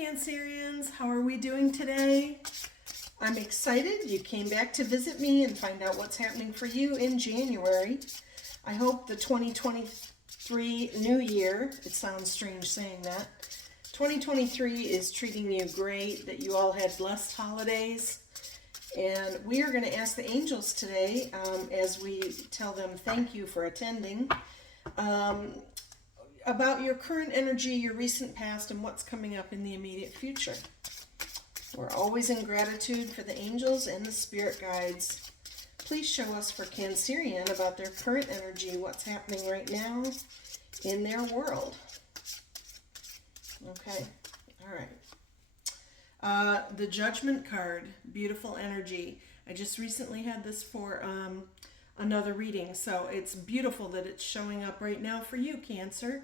Cancerians, how are we doing today? I'm excited you came back to visit me and find out what's happening for you in January. I hope the 2023 new year, it sounds strange saying that, 2023 is treating you great, that you all had blessed holidays. And we are going to ask the angels today, as we tell them thank you for attending, about your current energy, your recent past, and what's coming up in the immediate future. We're always in gratitude for the angels and the spirit guides. Please show us for Cancerian about their current energy, what's happening right now in their world. Okay, all right. The Judgment card, beautiful energy. I just recently had this for another reading, so it's beautiful that it's showing up right now for you, Cancer.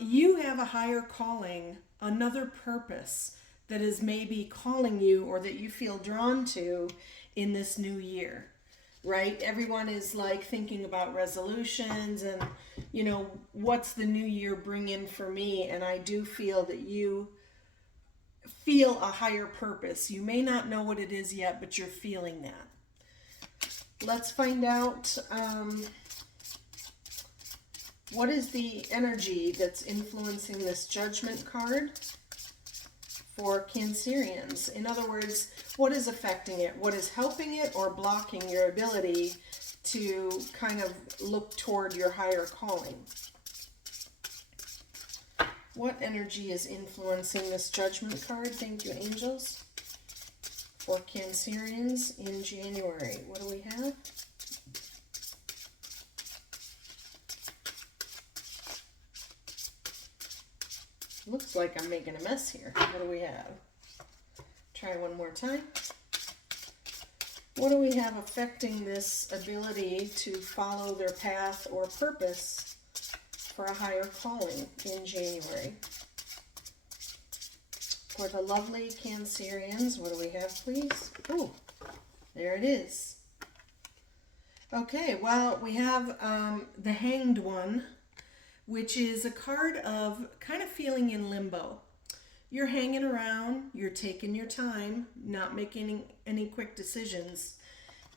You have a higher calling, another purpose that is maybe calling you or that you feel drawn to in this new year, right? Everyone is like thinking about resolutions and, you know, what's the new year bring in for me? And I do feel that you feel a higher purpose. You may not know what it is yet, but you're feeling that. Let's find out what is the energy that's influencing this Judgment card for Cancerians. In other words, what is affecting it? What is helping it or blocking your ability to kind of look toward your higher calling? What energy is influencing this Judgment card? Thank you, angels. For Cancerians in January. What do we have? Looks like I'm making a mess here. What do we have? Try one more time. What do we have affecting this ability to follow their path or purpose for a higher calling in January? For the lovely Cancerians, what do we have, please? Oh, there it is. Okay, well, we have the Hanged One, which is a card of kind of feeling in limbo. You're hanging around, you're taking your time, not making any quick decisions,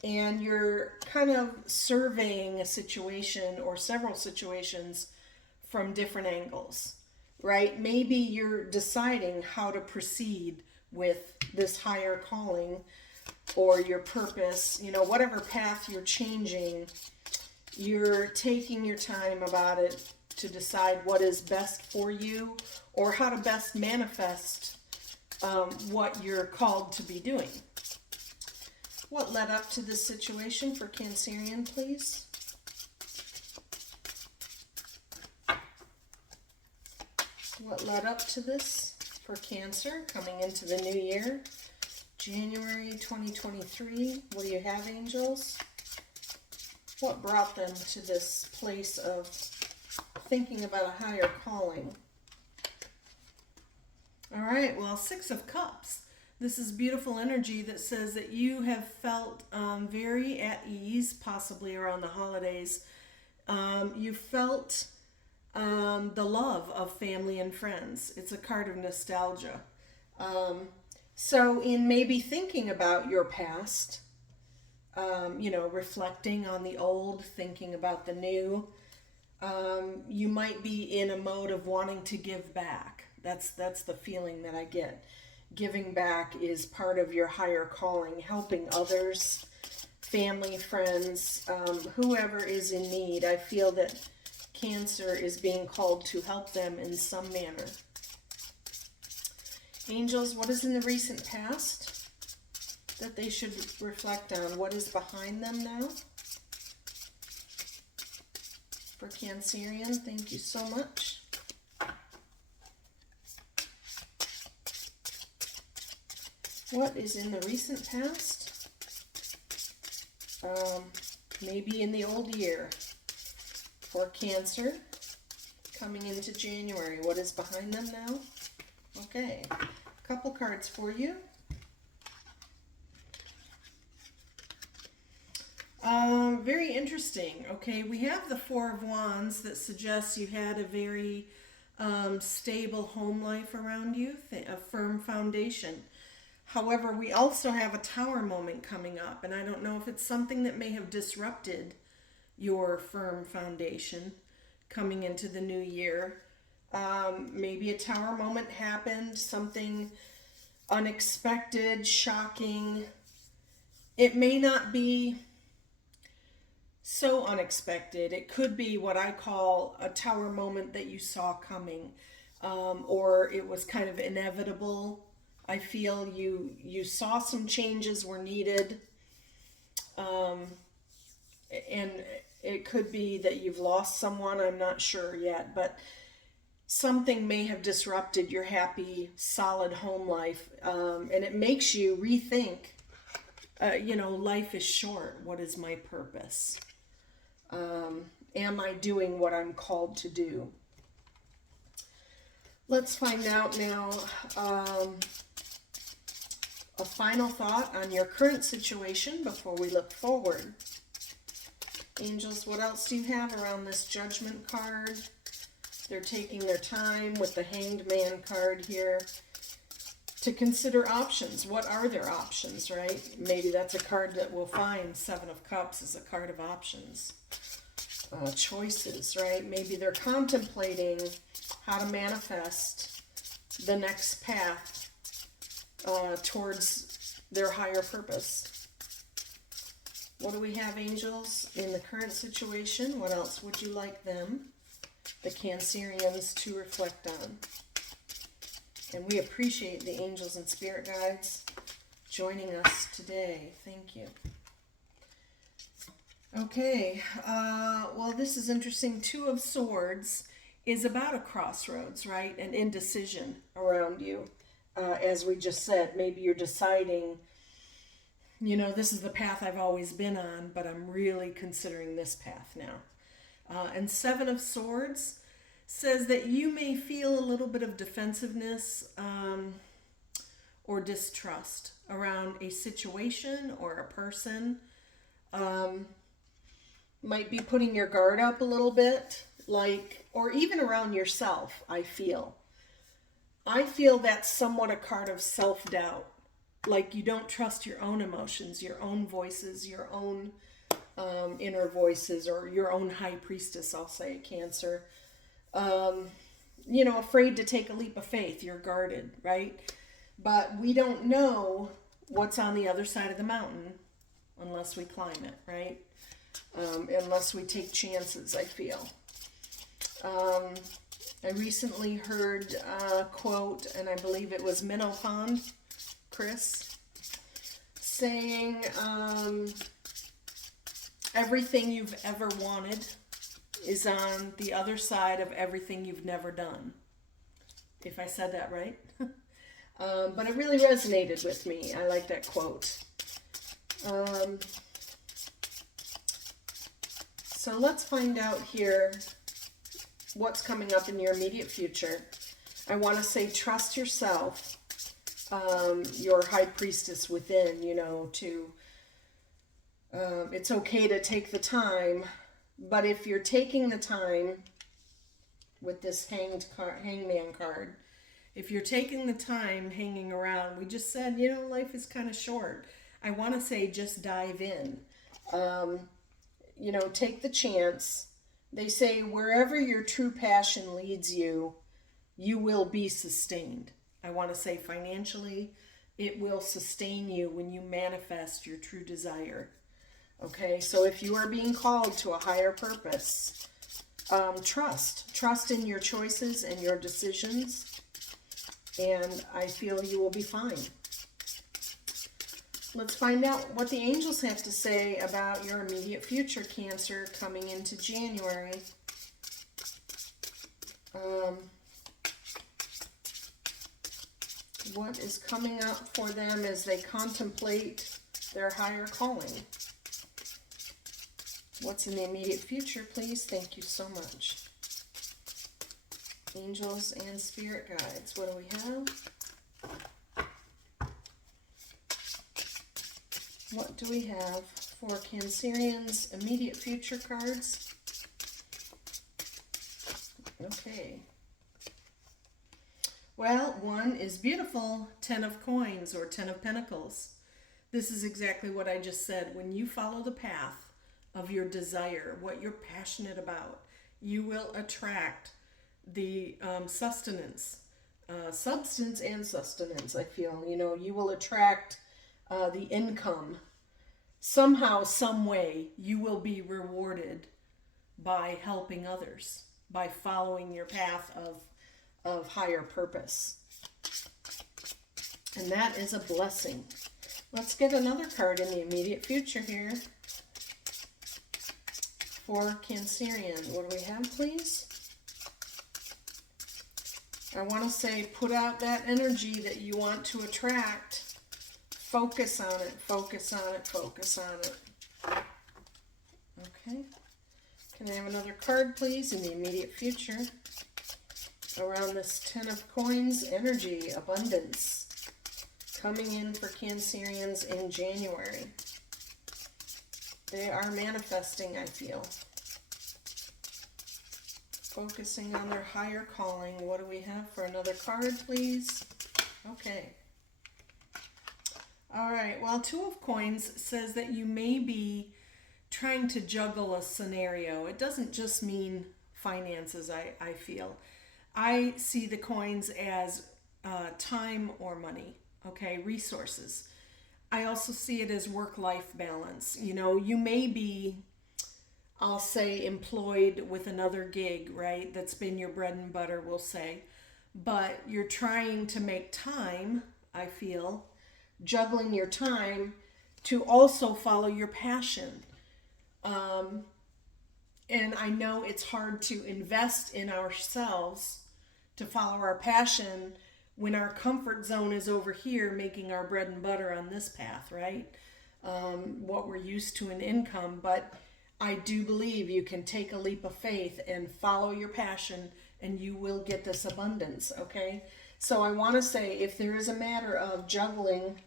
and you're kind of surveying a situation or several situations from different angles, right? Maybe you're deciding how to proceed with this higher calling or your purpose, you know, whatever path you're changing, you're taking your time about it to decide what is best for you or how to best manifest what you're called to be doing. What led up to this situation for Cancerian, please? What led up to this for Cancer coming into the new year? January 2023. What do you have, angels? What brought them to this place of thinking about a higher calling? All right, well, Six of Cups. This is beautiful energy that says that you have felt very at ease, possibly around the holidays. You felt the love of family and friends. It's a card of nostalgia. So in maybe thinking about your past, you know, reflecting on the old, thinking about the new, you might be in a mode of wanting to give back. That's the feeling that I get. Giving back is part of your higher calling, helping others, family, friends, whoever is in need. I feel that Cancer is being called to help them in some manner. Angels, what is in the recent past that they should reflect on? What is behind them now? For Cancerian, thank you so much. What is in the recent past? Maybe in the old year. For Cancer, coming into January, what is behind them now? Okay, a couple cards for you. Very interesting. Okay, we have the Four of Wands that suggests you had a very stable home life around you, a firm foundation. However, we also have a tower moment coming up, and I don't know if it's something that may have disrupted your firm foundation coming into the new year. Maybe a tower moment happened, something unexpected, shocking. It may not be so unexpected. It could be what I call a tower moment that you saw coming, or it was kind of inevitable. I feel you saw some changes were needed, and it could be that you've lost someone. I'm not sure yet, but something may have disrupted your happy, solid home life, and it makes you rethink. Life is short. What is my purpose? Am I doing what I'm called to do? Let's find out now a final thought on your current situation before we look forward. Angels, what else do you have around this Judgment card? They're taking their time with the Hanged Man card here to consider options. What are their options, right? Maybe that's a card that we'll find. Seven of Cups is a card of options. Choices, right? Maybe they're contemplating how to manifest the next path towards their higher purpose. What do we have, angels, in the current situation? What else would you like them, the Cancerians, to reflect on? And we appreciate the angels and spirit guides joining us today. Thank you. Okay, well, this is interesting. Two of Swords is about a crossroads, right? An indecision around you. As we just said, maybe you're deciding, this is the path I've always been on, but I'm really considering this path now. And Seven of Swords says that you may feel a little bit of defensiveness or distrust around a situation or a person. Might be putting your guard up a little bit, or even around yourself, I feel. I feel that's somewhat a card of self-doubt. Like you don't trust your own emotions, your own voices, your own inner voices, or your own high priestess, I'll say, Cancer. Afraid to take a leap of faith. You're guarded, right? But we don't know what's on the other side of the mountain unless we climb it, right? Unless we take chances, I feel. I recently heard a quote, and I believe it was Minnow Pond, Chris, saying, everything you've ever wanted is on the other side of everything you've never done. If I said that right. But it really resonated with me. I like that quote. So let's find out here what's coming up in your immediate future. I want to say trust yourself, your high priestess within, it's okay to take the time, but if you're taking the time with this hangman card, if you're taking the time hanging around, we just said, life is kind of short. I want to say just dive in. Take the chance. They say wherever your true passion leads you, you will be sustained. I want to say financially, it will sustain you when you manifest your true desire. Okay, so if you are being called to a higher purpose, trust in your choices and your decisions, and I feel you will be fine. Let's find out what the angels have to say about your immediate future, Cancer, coming into January. What is coming up for them as they contemplate their higher calling? What's in the immediate future, please? Thank you so much. Angels and spirit guides, what do we have? What do we have for Cancerians' immediate future cards? Okay. Well, one is beautiful, 10 of coins or 10 of pentacles. This is exactly what I just said. When you follow the path of your desire, what you're passionate about, you will attract the substance and sustenance, I feel. You know, you will attract the income. Somehow, some way, you will be rewarded by helping others, by following your path of higher purpose. And that is a blessing. Let's get another card in the immediate future here for Cancerian. What do we have, please? I want to say, put out that energy that you want to attract. Focus on it, focus on it, focus on it. Okay. Can I have another card, please, in the immediate future? Around this 10 of coins, energy, abundance, coming in for Cancerians in January. They are manifesting, I feel. Focusing on their higher calling. What do we have for another card, please? Okay. All right. Well, 2 of coins says that you may be trying to juggle a scenario. It doesn't just mean finances, I feel. I see the coins as time or money, okay, resources. I also see it as work-life balance. You know, you may be, I'll say, employed with another gig, right? That's been your bread and butter, we'll say. But you're trying to make time, I feel, juggling your time to also follow your passion. And I know it's hard to invest in ourselves to follow our passion when our comfort zone is over here making our bread and butter on this path, right? What we're used to in income. But I do believe you can take a leap of faith and follow your passion and you will get this abundance, okay? So I want to say, if there is a matter of juggling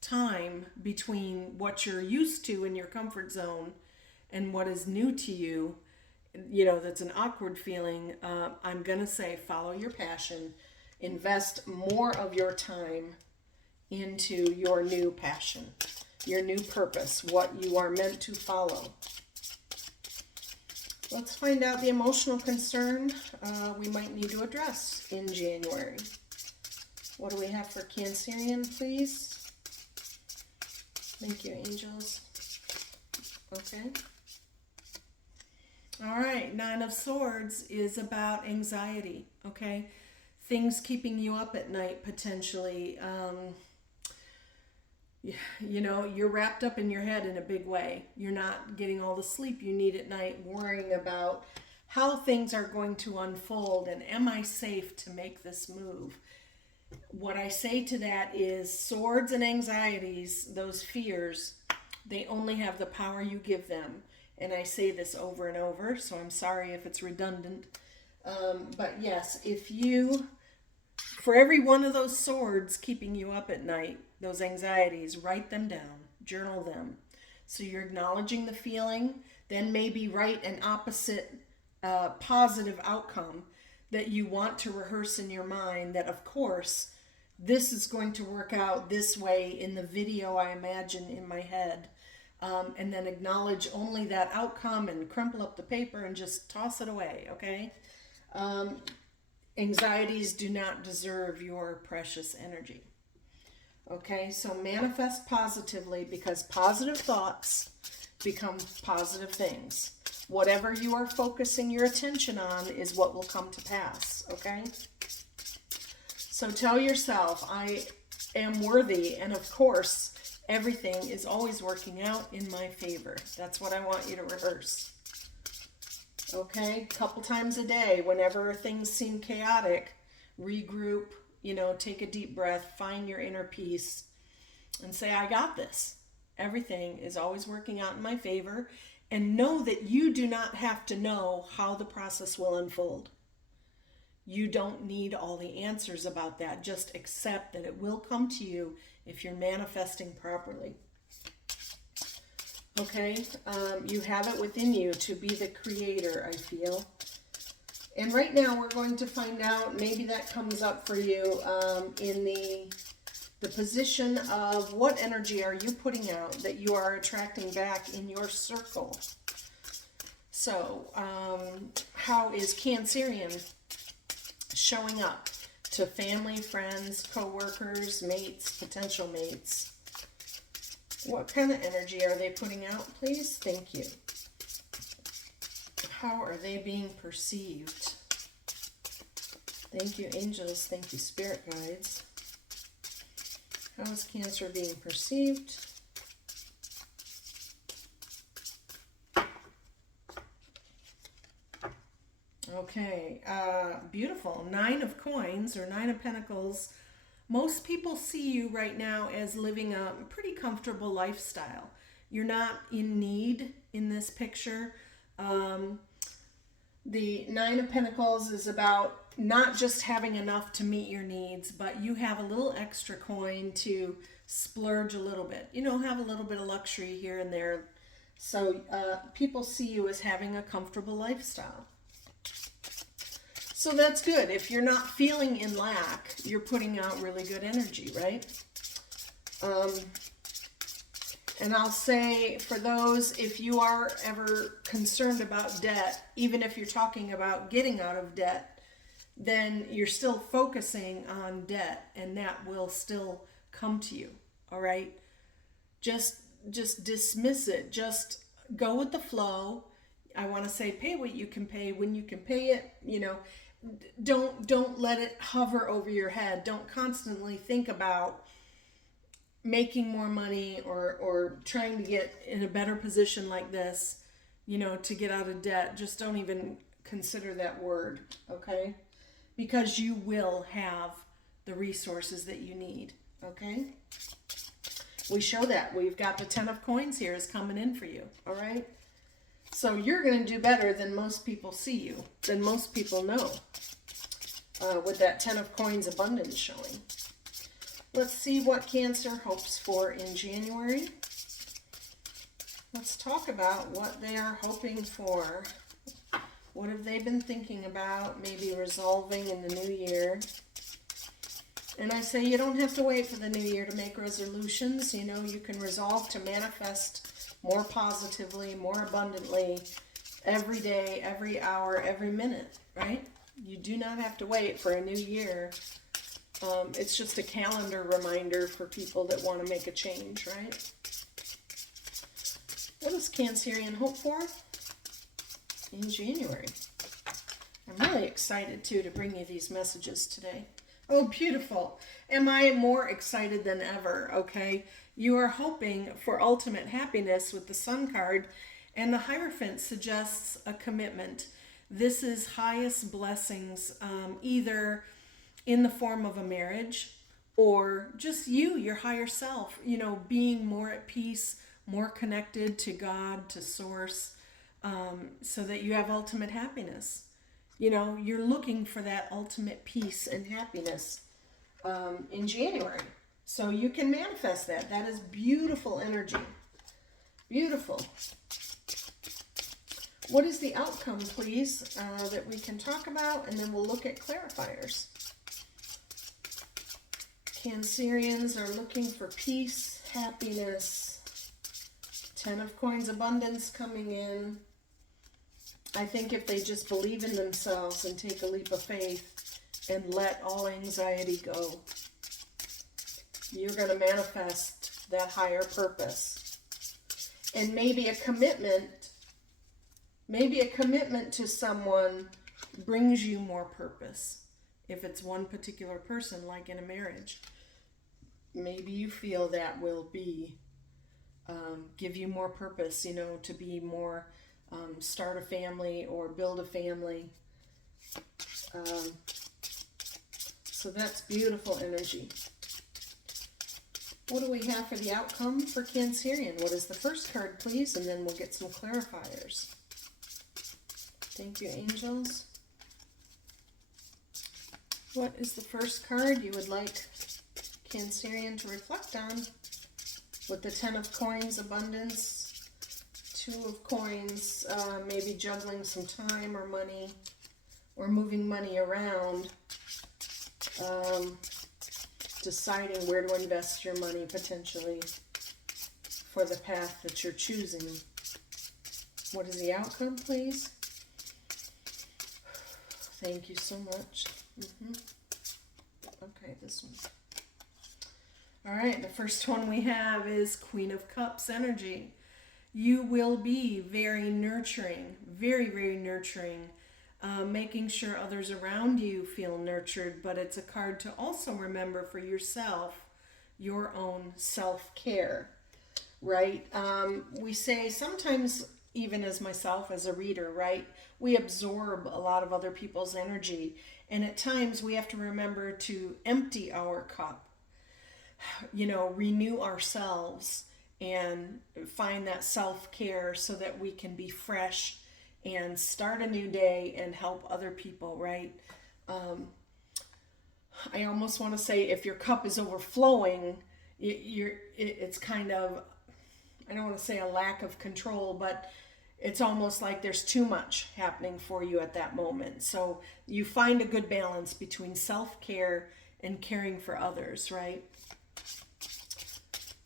time between what you're used to in your comfort zone and what is new to you, you know, that's an awkward feeling, I'm going to say follow your passion. Invest more of your time into your new passion, your new purpose, what you are meant to follow. Let's find out the emotional concern we might need to address in January. What do we have for Cancerian, please? Thank you, angels. Okay. All right, 9 of Swords is about anxiety, okay? Things keeping you up at night, potentially. You know, you're wrapped up in your head in a big way. You're not getting all the sleep you need at night, worrying about how things are going to unfold and am I safe to make this move? What I say to that is swords and anxieties, those fears, they only have the power you give them. And I say this over and over, so I'm sorry if it's redundant. But yes, if you, for every one of those swords keeping you up at night, those anxieties, write them down, journal them. So you're acknowledging the feeling, then maybe write an opposite positive outcome that you want to rehearse in your mind, that of course, this is going to work out this way in the video I imagine in my head. And then acknowledge only that outcome and crumple up the paper and just toss it away, okay? Anxieties do not deserve your precious energy. Okay, so manifest positively, because positive thoughts become positive things. Whatever you are focusing your attention on is what will come to pass, okay? So tell yourself, I am worthy, and of course, everything is always working out in my favor. That's what I want you to rehearse. Okay, a couple times a day, whenever things seem chaotic, regroup, you know, take a deep breath, find your inner peace, and say, I got this. Everything is always working out in my favor, and know that you do not have to know how the process will unfold. You don't need all the answers about that. Just accept that it will come to you if you're manifesting properly. Okay, you have it within you to be the creator, I feel. And right now we're going to find out, maybe that comes up for you in the position of what energy are you putting out that you are attracting back in your circle. So how is Cancerian showing up to family, friends, co-workers, mates, potential mates? What kind of energy are they putting out, please? Thank you. How are they being perceived? Thank you, angels. Thank you, spirit guides. How is Cancer being perceived? Okay, beautiful. 9 of Coins or 9 of Pentacles. Most people see you right now as living a pretty comfortable lifestyle. You're not in need in this picture. The 9 of Pentacles is about not just having enough to meet your needs, but you have a little extra coin to splurge a little bit. You know, have a little bit of luxury here and there. So people see you as having a comfortable lifestyle. So that's good. If you're not feeling in lack, you're putting out really good energy, right? And I'll say for those, if you are ever concerned about debt, even if you're talking about getting out of debt, then you're still focusing on debt, and that will still come to you, all right? Just dismiss it. Just go with the flow. I want to say pay what you can pay when you can pay it, you know. Don't let it hover over your head. Don't constantly think about making more money or trying to get in a better position like this, you know, to get out of debt. Just don't even consider that word, okay? Because you will have the resources that you need, okay? We show that. We've got the 10 of Coins here is coming in for you, all right? So you're going to do better than most people see you, than most people know, with that 10 of Coins abundance showing. Let's see what Cancer hopes for in January. Let's talk about what they are hoping for. What have they been thinking about, maybe resolving in the new year? And I say you don't have to wait for the new year to make resolutions. You know, you can resolve to manifest more positively, more abundantly, every day, every hour, every minute, right? You do not have to wait for a new year. It's just a calendar reminder for people that want to make a change, right? What does Cancerian hope for in January? I'm really excited, too, to bring you these messages today. Oh, beautiful. Am I more excited than ever, okay? You are hoping for ultimate happiness with the Sun card, and the Hierophant suggests a commitment. This is highest blessings, either in the form of a marriage or just you, your higher self, you know, being more at peace, more connected to God, to Source, so that you have ultimate happiness. You know, you're looking for that ultimate peace and happiness in January. So you can manifest that. That is beautiful energy. Beautiful. What is the outcome, please, that we can talk about? And then we'll look at clarifiers. Cancerians are looking for peace, happiness. 10 of Coins abundance coming in. I think if they just believe in themselves and take a leap of faith and let all anxiety go, you're going to manifest that higher purpose. And maybe a commitment to someone brings you more purpose. If it's one particular person, like in a marriage, maybe you feel that will be, give you more purpose, you know, to be more, start a family or build a family. So that's beautiful energy. What do we have for the outcome for Cancerian? What is the first card, please? And then we'll get some clarifiers. Thank you, angels. What is the first card you would like Cancerian to reflect on? With the 10 of Coins abundance, 2 of Coins, maybe juggling some time or money. or moving money around, deciding where to invest your money potentially for the path that you're choosing. What is the outcome, please? Thank you so much. Okay, this one. All right, the first one we have is Queen of Cups energy. You will be very nurturing, very, very nurturing, making sure others around you feel nurtured, but it's a card to also remember for yourself, your own self-care, right? We say sometimes, even as myself, as a reader, right, we absorb a lot of other people's energy, and at times we have to remember to empty our cup, renew ourselves and find that self-care so that we can be fresh and start a new day and help other people, right? I almost want to say if your cup is overflowing, it's kind of, I don't want to say a lack of control, but it's almost like there's too much happening for you at that moment. So you find a good balance between self-care and caring for others, right?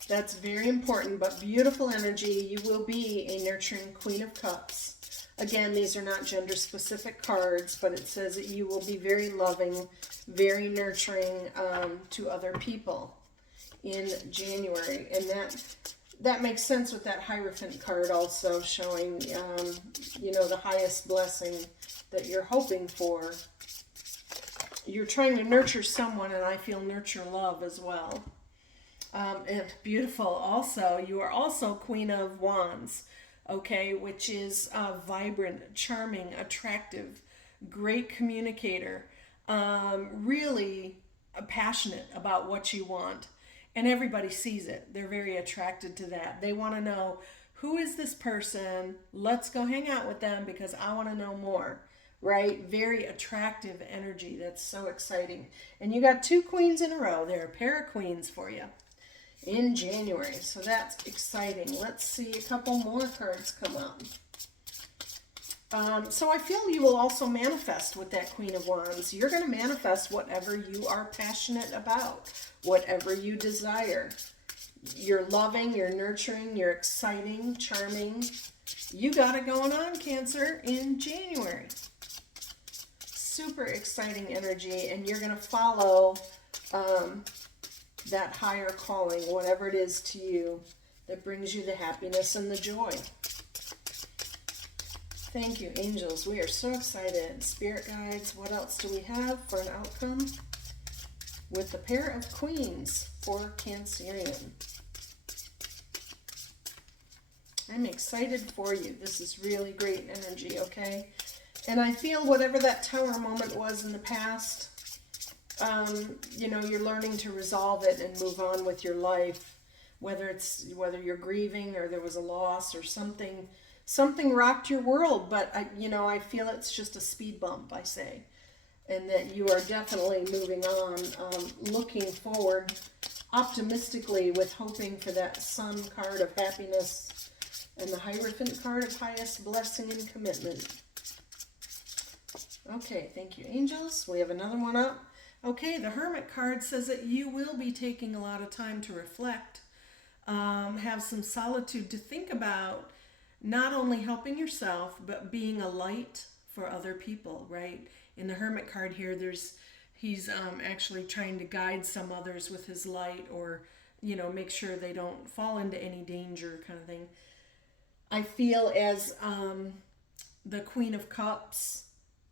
That's very important, but beautiful energy. You will be a nurturing Queen of Cups. Again, these are not gender-specific cards, but it says that you will be very loving, very nurturing to other people in January. And that makes sense with that Hierophant card also showing, the highest blessing that you're hoping for. You're trying to nurture someone, and I feel nurture love as well. And beautiful also, you are also Queen of Wands, okay, which is vibrant, charming, attractive, great communicator, really passionate about what you want. And everybody sees it. They're very attracted to that. They want to know, who is this person? Let's go hang out with them because I want to know more, right? Very attractive energy. That's so exciting. And you got 2 queens in a row. They're a pair of queens for you in January. So that's exciting. Let's see a couple more cards come up. So I feel you will also manifest with that Queen of Wands. You're going to manifest whatever you are passionate about, whatever you desire. You're loving, you're nurturing, you're exciting, charming. You got it going on, Cancer, in January. Super exciting energy, and you're going to follow that higher calling, whatever it is to you that brings you the happiness and the joy. Thank you, angels. We are so excited. Spirit guides, what else do we have for an outcome with the pair of queens for Cancerian? I'm excited for you. This is really great energy, okay? And I feel whatever that Tower moment was in the past, you're learning to resolve it and move on with your life, whether you're grieving or there was a loss or something rocked your world, but I feel it's just a speed bump, I say, and that you are definitely moving on, looking forward optimistically with hoping for that Sun card of happiness and the Hierophant card of highest blessing and commitment. Okay, thank you, angels. We have another one up. Okay, the Hermit card says that you will be taking a lot of time to reflect, have some solitude to think about, not only helping yourself, but being a light for other people, right? In the Hermit card here, he's actually trying to guide some others with his light, or, make sure they don't fall into any danger, kind of thing. I feel as the Queen of Cups,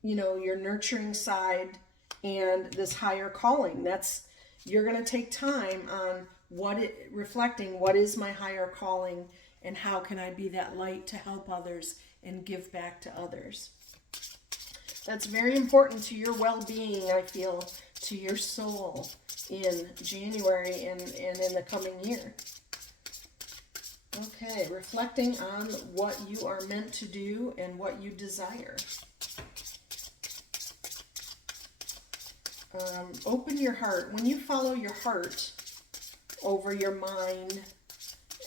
your nurturing side and this higher calling, you're going to take time on reflecting what is my higher calling and how can I be that light to help others and give back to others. That's very important to your well-being, I feel, to your soul in January and in the coming year. Okay, reflecting on what you are meant to do and what you desire. Open your heart. When you follow your heart over your mind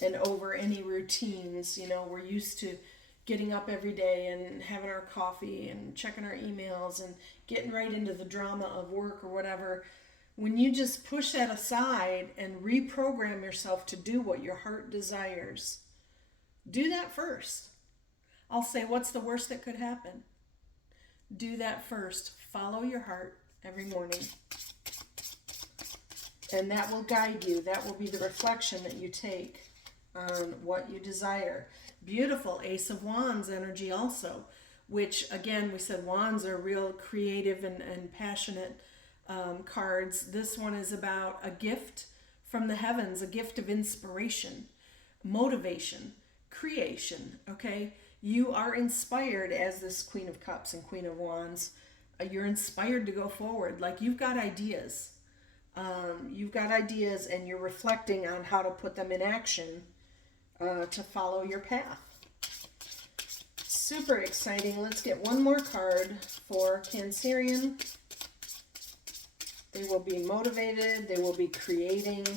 and over any routines, we're used to getting up every day and having our coffee and checking our emails and getting right into the drama of work or whatever, when you just push that aside and reprogram yourself to do what your heart desires, do that first. I'll say, what's the worst that could happen? Do that first. Follow your heart every morning. And that will guide you. That will be the reflection that you take on what you desire. Beautiful Ace of Wands energy also, which again, we said wands are real creative and passionate cards. This one is about a gift from the heavens, a gift of inspiration, motivation, creation, okay? You are inspired as this Queen of Cups and Queen of Wands. You're inspired to go forward. Like you've got ideas. You've got ideas and you're reflecting on how to put them in action to follow your path. Super exciting. Let's get one more card for Cancerian. They will be motivated. They will be creating.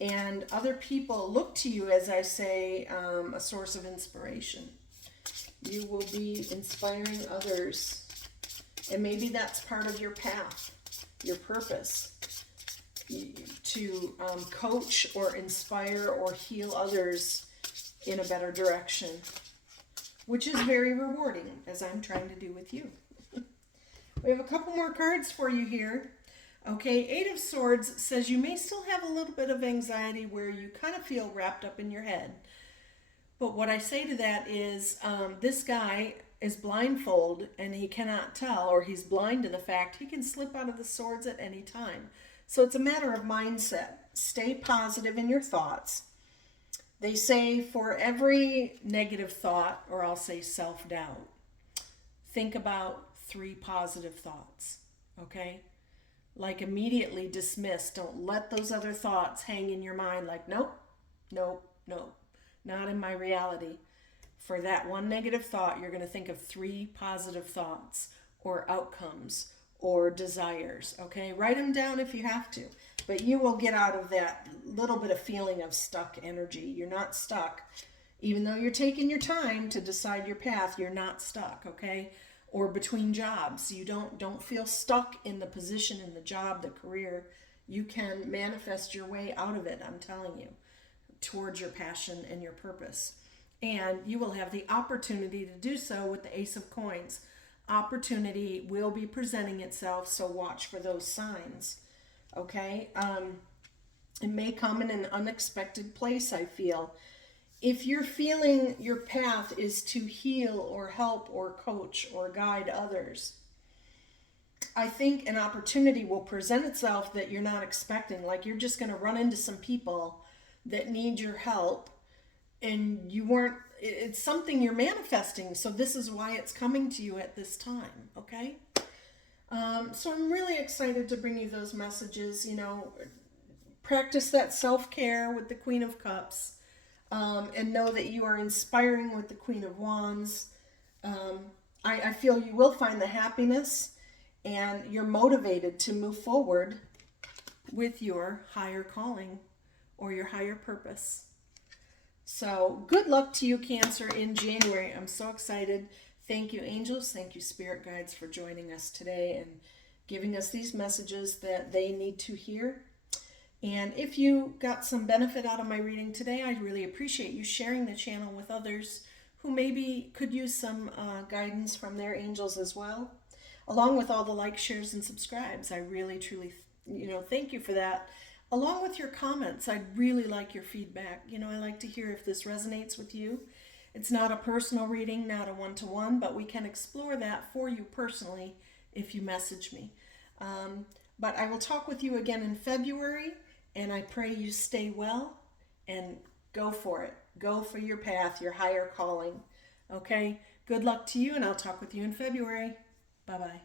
And other people look to you, as I say, a source of inspiration. You will be inspiring others. And maybe that's part of your path, your purpose, to coach or inspire or heal others in a better direction, which is very rewarding, as I'm trying to do with you. We have a couple more cards for you here. Okay, Eight of Swords says you may still have a little bit of anxiety where you kind of feel wrapped up in your head. But what I say to that is this guy is blindfolded and he cannot tell, or he's blind to the fact he can slip out of the swords at any time. So it's a matter of mindset. Stay positive in your thoughts. They say for every negative thought, or I'll say self-doubt, think about 3 positive thoughts, okay? Like immediately dismiss. Don't let those other thoughts hang in your mind like, nope, nope, nope, not in my reality. For that one negative thought, you're going to think of 3 positive thoughts or outcomes or desires, okay? Write them down if you have to, but you will get out of that little bit of feeling of stuck energy. You're not stuck. Even though you're taking your time to decide your path, you're not stuck, okay? Or between jobs. You don't feel stuck in the position, in the job, the career. You can manifest your way out of it, I'm telling you, towards your passion and your purpose. And you will have the opportunity to do so with the Ace of Coins. Opportunity will be presenting itself, so watch for those signs, okay? It may come in an unexpected place, I feel. If you're feeling your path is to heal or help or coach or guide others, I think an opportunity will present itself that you're not expecting. Like you're just going to run into some people that need your help and it's something you're manifesting. So this is why it's coming to you at this time, okay? So I'm really excited to bring you those messages. You know, practice that self-care with the Queen of Cups. And know that you are inspiring with the Queen of Wands. I feel you will find the happiness and you're motivated to move forward with your higher calling or your higher purpose. So good luck to you, Cancer, in January. I'm so excited. Thank you, angels. Thank you, spirit guides, for joining us today and giving us these messages that they need to hear. And if you got some benefit out of my reading today, I really appreciate you sharing the channel with others who maybe could use some guidance from their angels as well, along with all the likes, shares, and subscribes. I really, truly, thank you for that. Along with your comments, I'd really like your feedback. I like to hear if this resonates with you. It's not a personal reading, not a one-to-one, but we can explore that for you personally if you message me. But I will talk with you again in February. And I pray you stay well and go for it. Go for your path, your higher calling. Okay? Good luck to you, and I'll talk with you in February. Bye-bye.